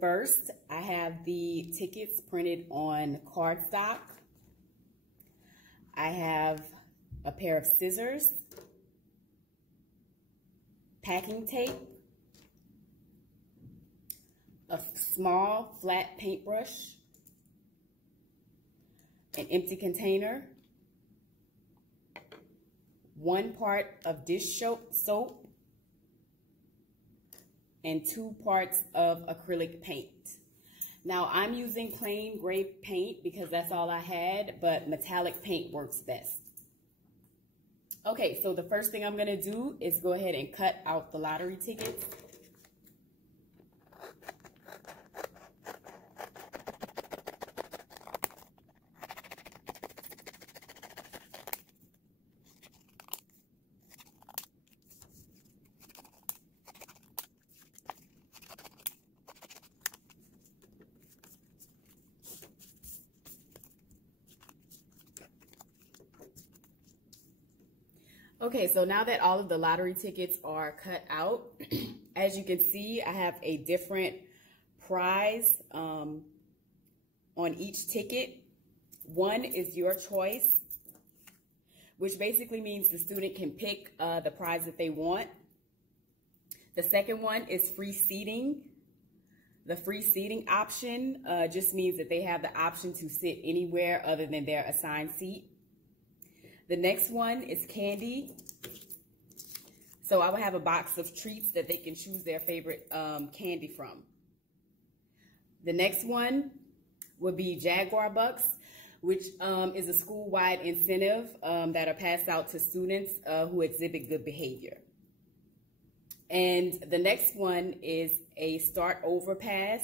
First, I have the tickets printed on cardstock. I have a pair of scissors, packing tape, a small flat paintbrush, an empty container, 1 part of dish soap, and 2 parts of acrylic paint. Now I'm using plain gray paint because that's all I had, but metallic paint works best. Okay, so the first thing I'm gonna do is go ahead and cut out the lottery tickets. Okay, so now that all of the lottery tickets are cut out, as you can see, I have a different prize on each ticket. One is your choice, which basically means the student can pick the prize that they want. The second one is free seating. The free seating option just means that they have the option to sit anywhere other than their assigned seat. The next one is candy. So I will have a box of treats that they can choose their favorite candy from. The next one would be Jaguar Bucks, which is a school-wide incentive that are passed out to students who exhibit good behavior. And the next one is a Start Over Pass.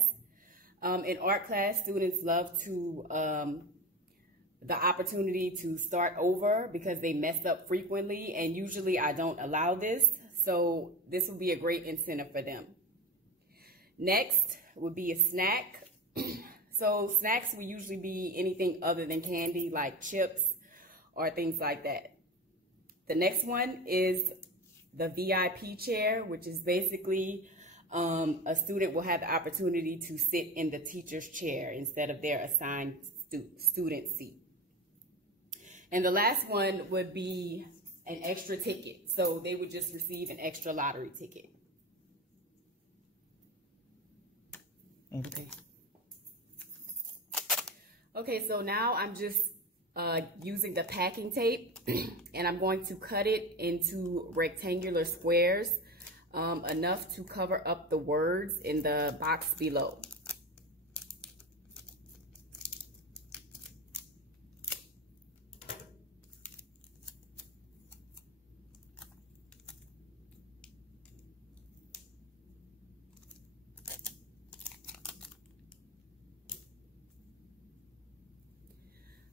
In art class, students love to the opportunity to start over because they mess up frequently, and usually I don't allow this, so this will be a great incentive for them. Next would be a snack. So snacks will usually be anything other than candy, like chips or things like that. The next one is the VIP chair, which is basically a student will have the opportunity to sit in the teacher's chair instead of their assigned student seat. And the last one would be an extra ticket. So they would just receive an extra lottery ticket. Okay, so now I'm just using the packing tape and I'm going to cut it into rectangular squares, enough to cover up the words in the box below.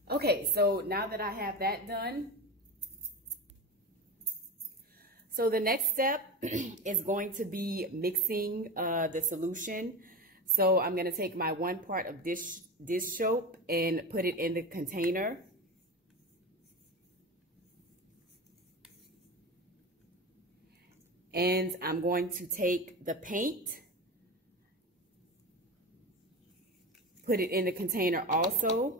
Okay, so now that I have that done, so the next step is going to be mixing the solution. So I'm going to take my 1 part of dish soap and put it in the container. And I'm going to take the paint, put it in the container also.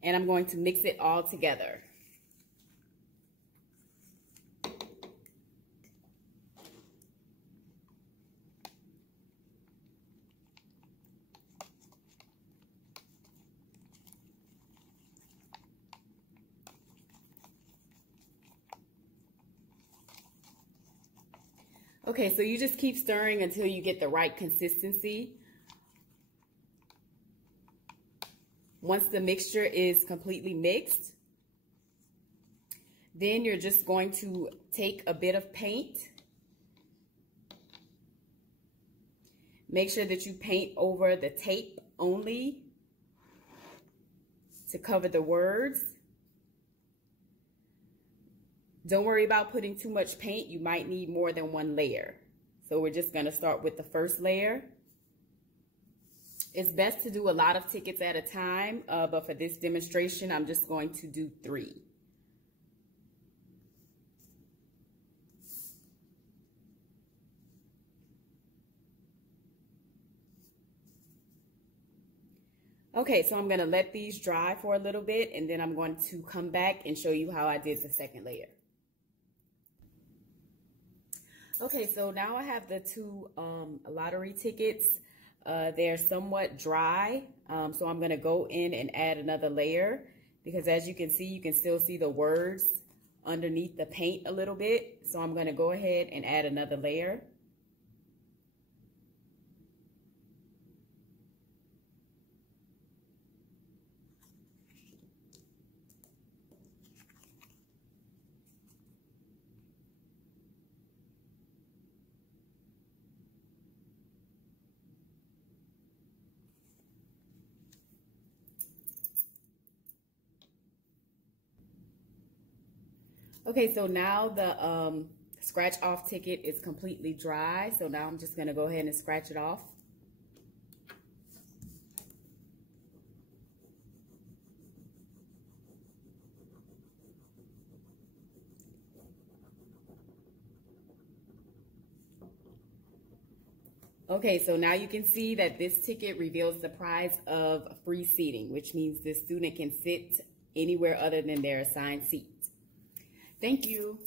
And I'm going to mix it all together. Okay, so you just keep stirring until you get the right consistency. Once the mixture is completely mixed, then you're just going to take a bit of paint. Make sure that you paint over the tape only to cover the words. Don't worry about putting too much paint. You might need more than 1 layer. So we're just going to start with the first layer. It's best to do a lot of tickets at a time, but for this demonstration, I'm just going to do 3. Okay, so I'm gonna let these dry for a little bit, and then I'm going to come back and show you how I did the second layer. Okay, so now I have the two lottery tickets. They're somewhat dry, so I'm gonna go in and add another layer, because as you can see, you can still see the words underneath the paint a little bit. So I'm gonna go ahead and add another layer. Okay, so now the scratch off ticket is completely dry. So now I'm just gonna go ahead and scratch it off. Okay, so now you can see that this ticket reveals the prize of free seating, which means the student can sit anywhere other than their assigned seat. Thank you.